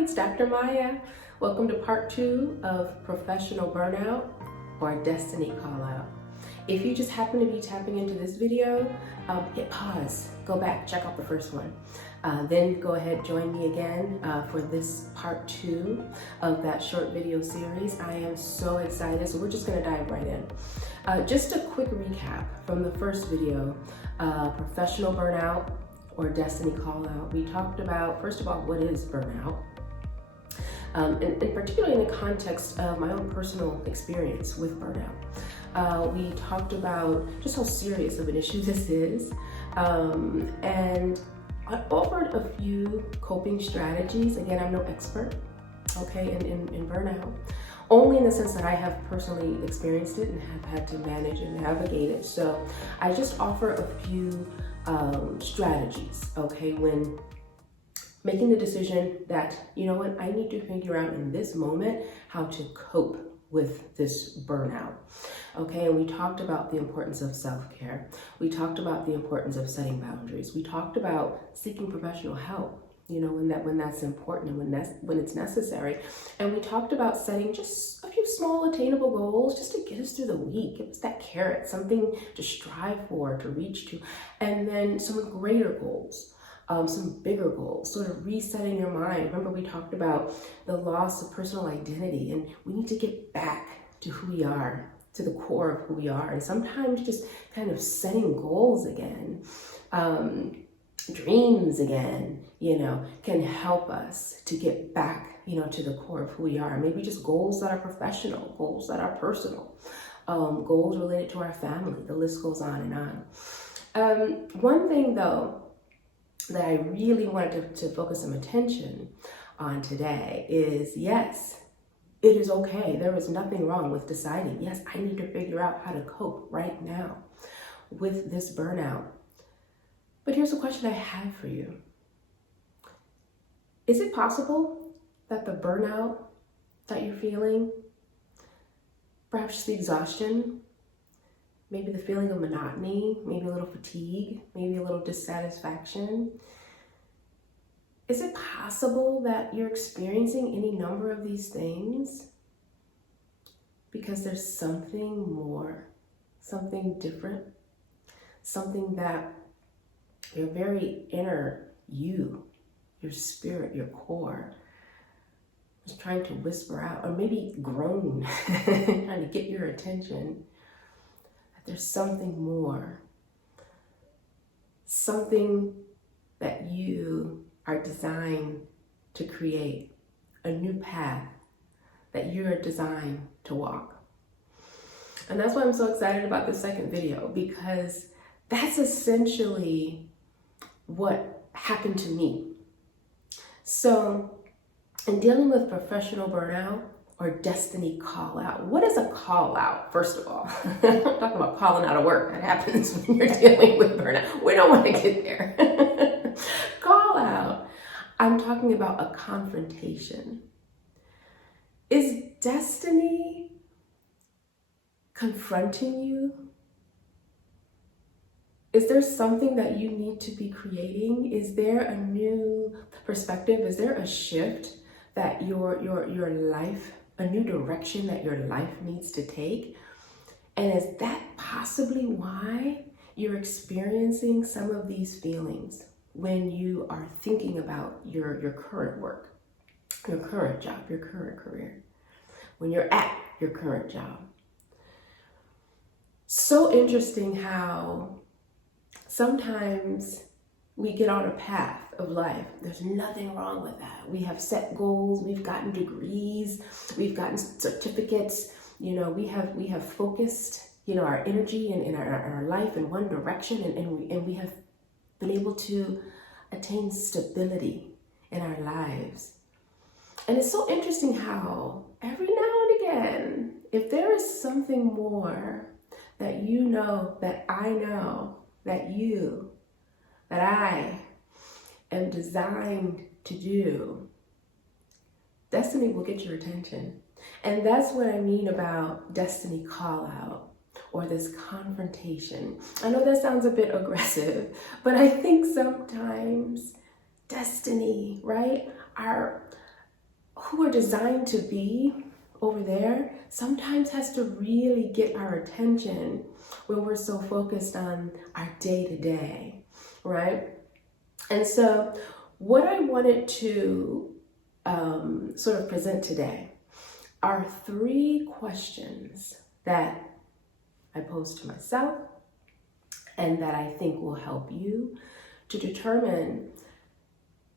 it's Dr. Maya. Welcome to part 2 of Professional Burnout or Destiny Call Out. If you just happen to be tapping into this video, hit pause, go back, check out the first one. Then go ahead, join me again for this part 2 of that short video series. I am so excited, so we're just gonna dive right in. Just a quick recap from the first video, Professional Burnout or Destiny Call Out. We talked about, first of all, what is burnout? And particularly in the context of my own personal experience with burnout. We talked about just how serious of an issue this is, and I offered a few coping strategies. Again, I'm no expert, okay, in burnout, only in the sense that I have personally experienced it and have had to manage and navigate it. So I just offer a few strategies, okay, when making the decision that, you know what, I need to figure out in this moment how to cope with this burnout. Okay, and we talked about the importance of self-care. We talked about the importance of setting boundaries. We talked about seeking professional help, you know, when that's important and when it's necessary. And we talked about setting just a few small attainable goals just to get us through the week. It was that carrot, something to strive for, to reach to, and then some greater goals. Some bigger goals, sort of resetting your mind. Remember, we talked about the loss of personal identity, and we need to get back to who we are, to the core of who we are. And sometimes just kind of setting goals again, dreams again, you know, can help us to get back, you know, to the core of who we are. Maybe just goals that are professional, goals that are personal, goals related to our family. The list goes on and on. One thing, though, that I really wanted to focus some attention on today is, yes, it is okay. There is nothing wrong with deciding, yes, I need to figure out how to cope right now with this burnout. But here's a question I have for you. Is it possible that the burnout that you're feeling, perhaps the exhaustion, maybe the feeling of monotony, maybe a little fatigue, maybe a little dissatisfaction. Is it possible that you're experiencing any number of these things because there's something more, something different, something that your very inner you, your spirit, your core, is trying to whisper out, or maybe groan, trying to get your attention? There's something more, something that you are designed to create, a new path that you're designed to walk. And that's why I'm so excited about this second video, because that's essentially what happened to me. So in dealing with professional burnout, or destiny call out. What is a call out, first of all? I'm not talking about calling out of work. That happens when you're dealing with burnout. We don't want to get there. Call out. I'm talking about a confrontation. Is destiny confronting you? Is there something that you need to be creating? Is there a new perspective? Is there a shift that your life, a new direction that your life needs to take? And is that possibly why you're experiencing some of these feelings when you are thinking about your current work, your current job, your current career, when you're at your current job? So interesting how sometimes we get on a path of life. There's nothing wrong with that. We have set goals, we've gotten degrees, we've gotten certificates, you know, we have focused, you know, our energy and our life in one direction, and we have been able to attain stability in our lives. And it's so interesting how every now and again, if there is something more that you know, that I know, that I am designed to do, destiny will get your attention. And that's what I mean about destiny call out, or this confrontation. I know that sounds a bit aggressive, but I think sometimes destiny, right? who are designed to be over there sometimes has to really get our attention when we're so focused on our day-to-day, right? And so what I wanted to sort of present today are 3 questions that I pose to myself and that I think will help you to determine,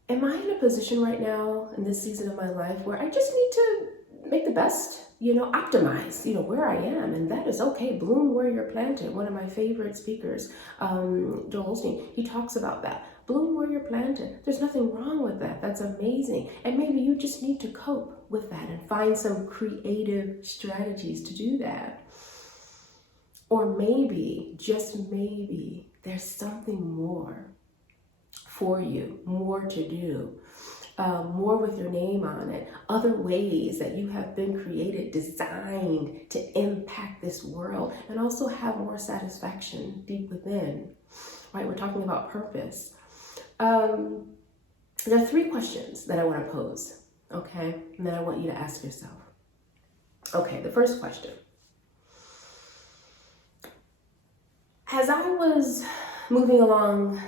am I in a position right now in this season of my life where I just need to make the best, optimize, where I am, and that is okay. Bloom where you're planted. One of my favorite speakers, Joel Osteen, he talks about that. Bloom where you're planted. There's nothing wrong with that. That's amazing. And maybe you just need to cope with that and find some creative strategies to do that. Or maybe, just maybe, there's something more for you, more to do, more with your name on it, other ways that you have been created, designed to impact this world and also have more satisfaction deep within, right? We're talking about purpose. There are 3 questions that I want to pose, okay? And then I want you to ask yourself. Okay, the first question. As I was moving along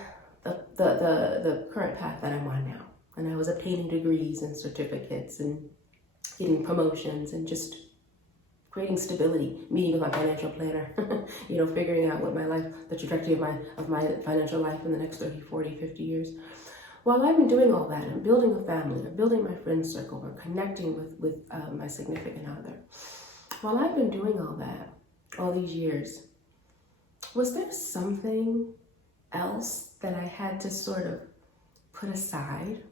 the current path that I'm on now, and I was obtaining degrees and certificates and getting promotions and just creating stability, meeting with my financial planner, figuring out what my life, the trajectory of my financial life in the next 30, 40, 50 years. While I've been doing all that and building a family, or building my friend circle, or connecting with my significant other, while I've been doing all that, all these years, was there something else that I had to sort of put aside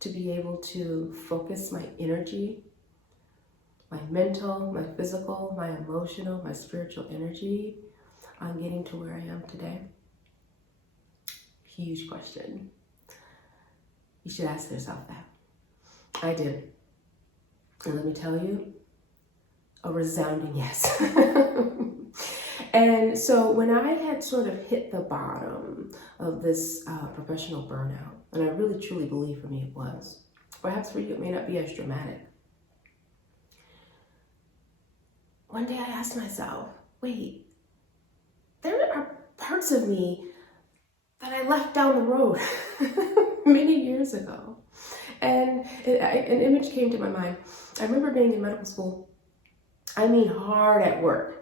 to be able to focus my energy, my mental, my physical, my emotional, my spiritual energy on getting to where I am today? Huge question. You should ask yourself that. I did. And let me tell you, a resounding yes. And so when I had sort of hit the bottom of this professional burnout, and I really truly believe for me it was, perhaps for you it may not be as dramatic. One day I asked myself, wait, there are parts of me that I left down the road many years ago. And an image came to my mind. I remember being in medical school, hard at work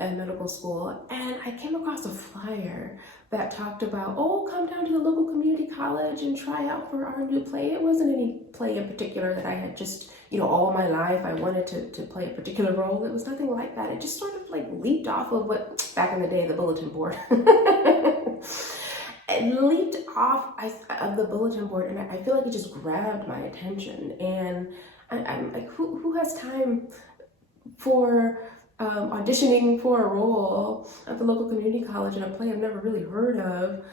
at medical school, and I came across a flyer that talked about, come down to the local community college and try out for our new play. It wasn't any play in particular that I had just, all my life I wanted to play a particular role. It was nothing like that. It just sort of leaped off of what, back in the day, the bulletin board. It leaped off of the bulletin board, and I feel like it just grabbed my attention. And I'm like, who has time for auditioning for a role at the local community college in a play I've never really heard of,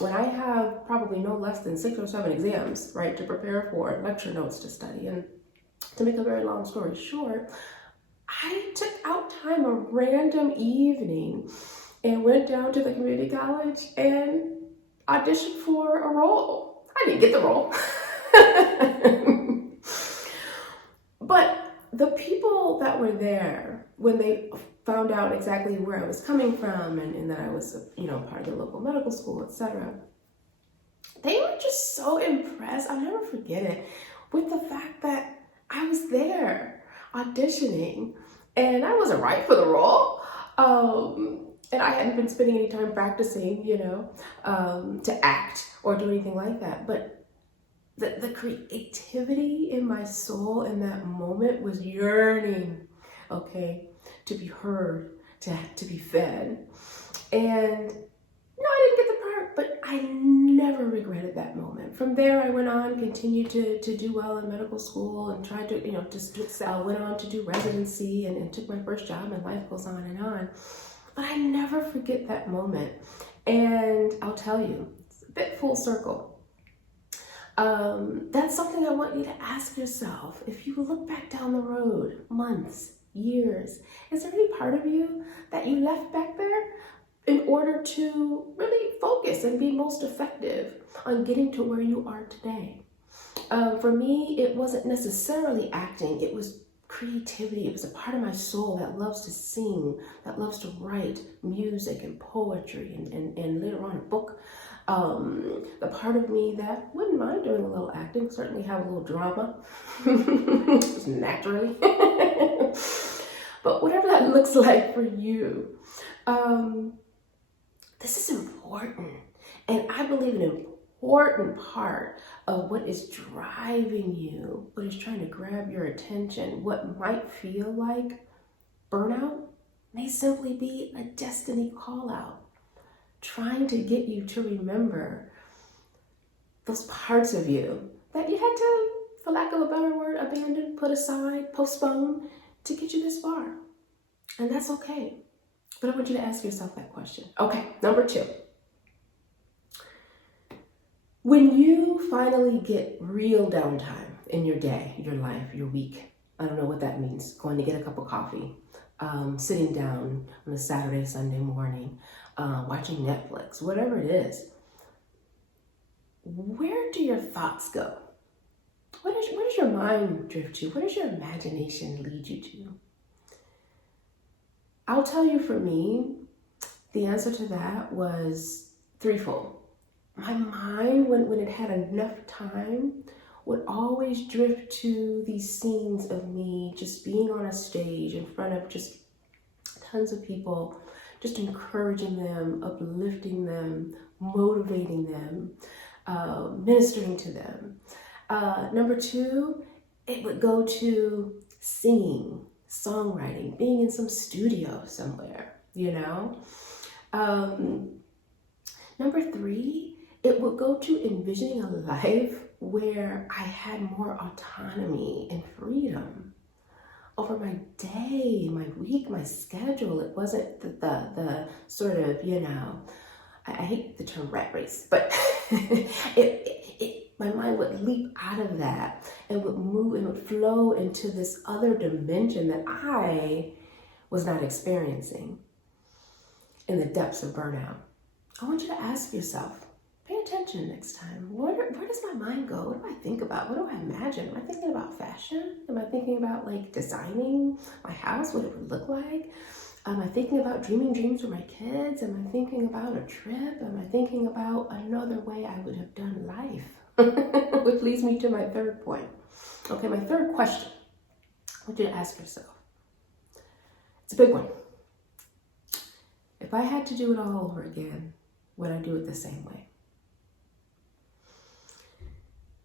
when I have probably no less than 6 or 7 exams, right, to prepare for, lecture notes to study. And to make a very long story short, I took out time, a random evening, and went down to the community college and auditioned for a role. I didn't get the role. But the people that were there, when they found out exactly where I was coming from and that I was, part of the local medical school, etc., they were just so impressed, I'll never forget it, with the fact that I was there auditioning and I wasn't right for the role. And I hadn't been spending any time practicing, to act or do anything like that. But the creativity in my soul in that moment was yearning, to be heard, to be fed. And no, I didn't get the part, but I never regretted that moment. From there, I went on, continued to do well in medical school and tried to, went on to do residency and took my first job, and life goes on and on. But I never forget that moment. And I'll tell you, it's a bit full circle. That's something I want you to ask yourself. If you look back down the road, months, years, is there any part of you that you left back there in order to really focus and be most effective on getting to where you are today? For me, it wasn't necessarily acting. It was creativity. It was a part of my soul that loves to sing, that loves to write music and poetry and later on a book. The part of me that wouldn't mind doing a little acting, certainly have a little drama, just naturally. But whatever that looks like for you, this is important. And I believe an important part of what is driving you, what is trying to grab your attention, what might feel like burnout may simply be a destiny call out, trying to get you to remember those parts of you that you had to, for lack of a better word, abandon, put aside, postpone to get you this far. And that's okay. But I want you to ask yourself that question. Okay, number 2. When you finally get real downtime in your day, your life, your week, I don't know what that means, going to get a cup of coffee, sitting down on a Saturday, Sunday morning, watching Netflix, whatever it is, where do your thoughts go? Where does your mind drift to? Where does your imagination lead you to? I'll tell you, for me, the answer to that was threefold. My mind, when it had enough time, would always drift to these scenes of me just being on a stage in front of just tons of people, just encouraging them, uplifting them, motivating them, ministering to them. Number 2, it would go to singing, songwriting, being in some studio somewhere, you know. Number 3, it would go to envisioning a life where I had more autonomy and freedom over my day, my week, my schedule. It wasn't the sort of, you know, I hate the term rat race, but my mind would leap out of that and would move and would flow into this other dimension that I was not experiencing in the depths of burnout. I want you to ask yourself, pay attention next time. Where does my mind go? What do I think about? What do I imagine? Am I thinking about fashion? Am I thinking about like designing my house, what it would look like? Am I thinking about dreaming dreams for my kids? Am I thinking about a trip? Am I thinking about another way I would have done life? Which leads me to my 3rd point. Okay, my 3rd question I want you to ask yourself. It's a big one. If I had to do it all over again, would I do it the same way?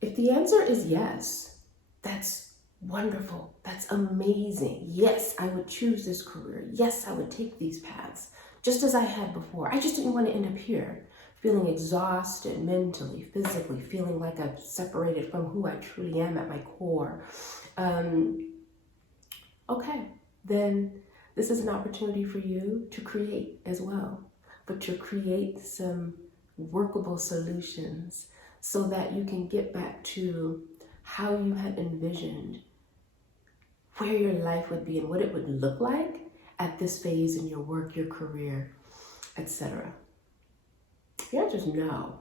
If the answer is yes, that's wonderful. That's amazing. Yes, I would choose this career. Yes, I would take these paths, just as I had before. I just didn't want to end up here, feeling exhausted mentally, physically, feeling like I've separated from who I truly am at my core. Okay, then this is an opportunity for you to create as well, but to create some workable solutions so that you can get back to how you had envisioned where your life would be and what it would look like at this phase in your work, your career, etc. The answer is no.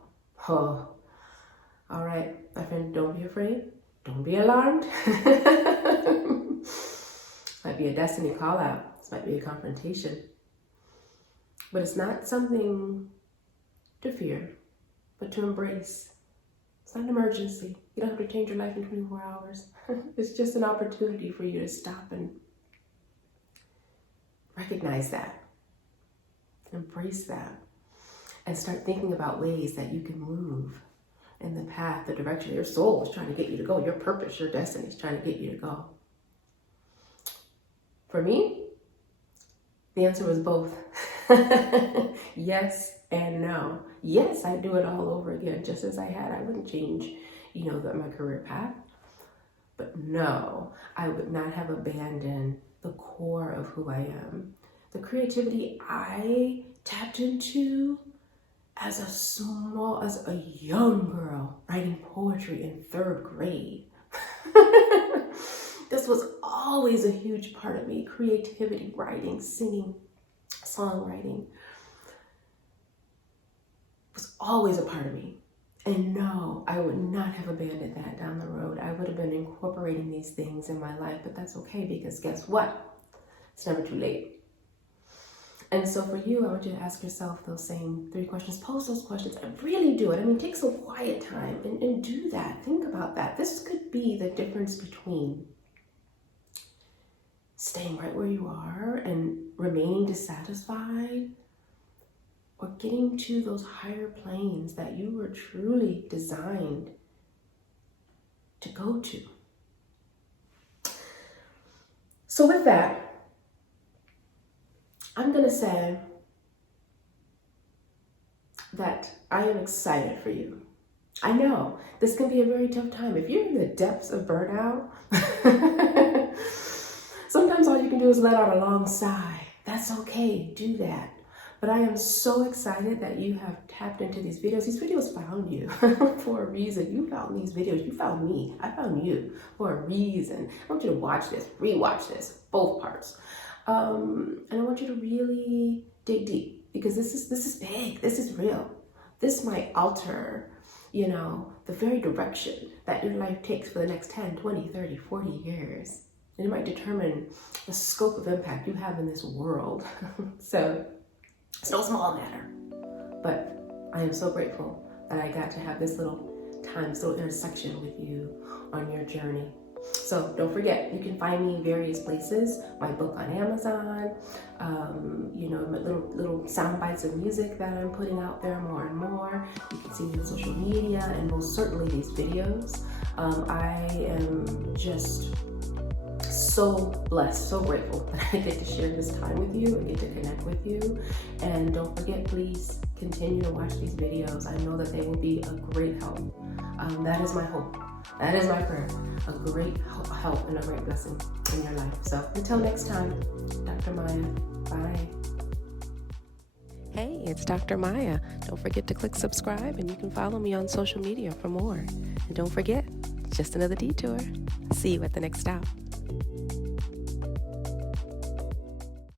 Oh, all right, my friend, don't be afraid. Don't be alarmed. Might be a destiny call out. This might be a confrontation. But it's not something to fear, but to embrace. It's not an emergency. You don't have to change your life in 24 hours. It's just an opportunity for you to stop and recognize that, embrace that, and start thinking about ways that you can move in the path, the direction your soul is trying to get you to go, your purpose, your destiny is trying to get you to go. For me, the answer was both. Yes and no. Yes, I'd do it all over again, just as I had. I wouldn't change, my career path. But no, I would not have abandoned the core of who I am. The creativity I tapped into as a young girl writing poetry in 3rd grade. This was always a huge part of me. Creativity, writing, singing, songwriting was always a part of me. And no, I would not have abandoned that down the road. I would have been incorporating these things in my life, but that's okay, because guess what? It's never too late. And so for you, I want you to ask yourself those same 3 questions. Pose those questions. I really do it. I mean, take some quiet time and do that. Think about that. This could be the difference between staying right where you are and remaining dissatisfied, or getting to those higher planes that you were truly designed to go to. So with that, I'm going to say that I am excited for you. I know this can be a very tough time. If you're in the depths of burnout, sometimes all you can do is let out a long sigh. That's okay. Do that. But I am so excited that you have tapped into these videos. These videos found you for a reason. You found these videos. You found me. I found you for a reason. I want you to watch this, rewatch this, both parts. And I want you to really dig deep, because this is big. This is real. This might alter, the very direction that your life takes for the next 10, 20, 30, 40 years. And it might determine the scope of impact you have in this world. So it's no small matter, but I am so grateful that I got to have this little time, this little intersection with you on your journey. So don't forget, you can find me in various places. My book on Amazon, my little sound bites of music that I'm putting out there more and more. You can see me on social media, and most certainly these videos. I am just so blessed, so grateful that I get to share this time with you and get to connect with you. And don't forget, please continue to watch these videos. I know that they will be a great help. That is my hope. That is my prayer. A great help and a great blessing in your life. So until next time, Dr. Maya. Bye. Hey, it's Dr. Maya. Don't forget to click subscribe, and you can follow me on social media for more. And don't forget, just another detour. See you at the next stop.